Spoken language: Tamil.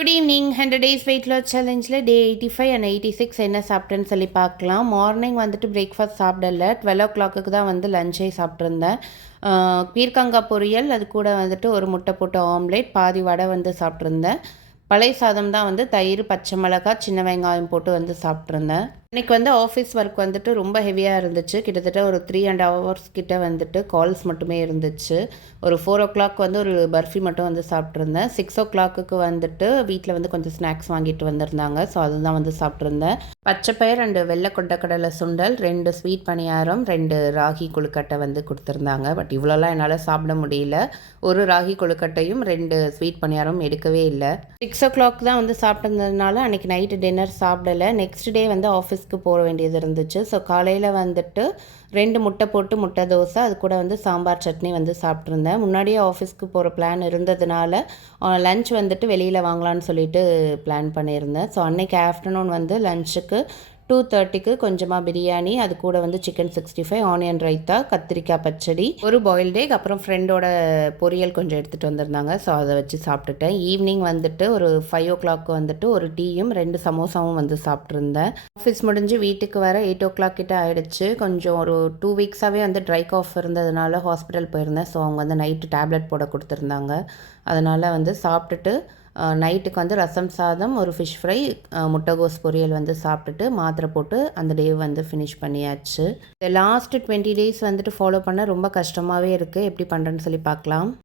Good evening 100 days weight loss சேலஞ்சில் டே 85 அண்ட் 86 என்ன சாப்பிட்டேன்னு சொல்லி பார்க்கலாம். மார்னிங் வந்துட்டு பிரேக்ஃபாஸ்ட் சாப்பிடல. 12 ஓ கிளாக்கு தான் வந்து லஞ்சே சாப்பிட்ருந்தேன். பீர்க்கங்காய் பொரியல், அது கூட வந்துட்டு ஒரு முட்டை போட்டு ஆம்லேட், பாதி வடை வந்து சாப்பிட்ருந்தேன். பழைய சாதம் தான் வந்து தயிர், பச்சை மிளகாய், சின்ன வெங்காயம் போட்டு வந்து சாப்பிட்ருந்தேன். இன்றைக்கி வந்து ஆஃபீஸ் ஒர்க் வந்துட்டு ரொம்ப ஹெவியாக இருந்துச்சு. கிட்டத்தட்ட ஒரு 3.5 hours கிட்ட வந்துட்டு கால்ஸ் மட்டுமே இருந்துச்சு. ஒரு 4 o'clock வந்து ஒரு பர்ஃபி மட்டும் வந்து சாப்பிட்ருந்தேன். 6 o'clock வந்துட்டு வீட்டில் வந்து கொஞ்சம் ஸ்நாக்ஸ் வாங்கிட்டு வந்திருந்தாங்க. ஸோ அதுதான் வந்து சாப்பிட்ருந்தேன். பச்சைப்பயிர் 2 வெள்ளை கொண்டக்கடலை சுண்டல், 2 ஸ்வீட் பணியாரம், 2 ராகி கொழுக்கட்டை வந்து கொடுத்துருந்தாங்க. பட் இவ்வளோலாம் என்னால் சாப்பிட முடியல. ஒரு ராகி கொழுக்கட்டையும் 2 ஸ்வீட் பணியாரம் எடுக்கவே இல்லை. 6 o'clock தான் வந்து சாப்பிட்டதுனால அன்றைக்கி நைட்டு டின்னர் சாப்பிடலை. நெக்ஸ்ட் டே வந்து ஆஃபீஸ்க்கு போக வேண்டியது இருந்துச்சு. ஸோ காலையில் வந்துட்டு 2 முட்டை போட்டு முட்டை தோசை, அது கூட வந்து சாம்பார் சட்னி வந்து சாப்பிட்ருந்தேன். முன்னாடியே ஆஃபீஸ்க்கு போகிற பிளான் இருந்ததுனால லன்ச் வந்துட்டு வெளியில் வாங்கலான்னு சொல்லிட்டு பிளான் பண்ணியிருந்தேன். ஸோ அன்றைக்கி ஆஃப்டர்நூன் வந்து லஞ்சுக்கு 2:30க்கு கொஞ்சமாக பிரியாணி, அது கூட வந்து சிக்கன் 65, ஆனியன் ரைத்தா, கத்திரிக்காய் பச்சடி, ஒரு பாயில்ட் எக், அப்புறம் ஃப்ரெண்டோட பொரியல் கொஞ்சம் எடுத்துகிட்டு வந்திருந்தாங்க. ஸோ அதை வச்சு சாப்பிட்டுட்டேன். ஈவினிங் வந்துட்டு ஒரு 5 o'clock வந்துட்டு ஒரு டீயும் 2 சமோசாவும் வந்து சாப்பிட்ருந்தேன். ஆஃபீஸ் முடிஞ்சு வீட்டுக்கு வர 8 o'clock கிட்ட ஆகிடுச்சு. கொஞ்சம் ஒரு 2 weeksஆகவே வந்து ட்ரை காஃப் இருந்ததுனால ஹாஸ்பிட்டல் போயிருந்தேன். ஸோ அவங்க வந்து நைட்டு டேப்லெட் போட கொடுத்துருந்தாங்க. அதனால் வந்து சாப்பிட்டுட்டு நைட்டுக்கு வந்து ரசம் சாதம், ஒரு ஃபிஷ் ஃப்ரை, முட்டைகோஸ் பொரியல் வந்து சாப்பிட்டுட்டு மாத்திரை போட்டு அந்த டே வந்து ஃபினிஷ் பண்ணியாச்சு. லாஸ்ட்டு 20 days வந்துட்டு ஃபாலோ பண்ண ரொம்ப கஷ்டமாகவே இருக்குது. எப்படி பண்ணுறேன்னு சொல்லி பார்க்கலாம்.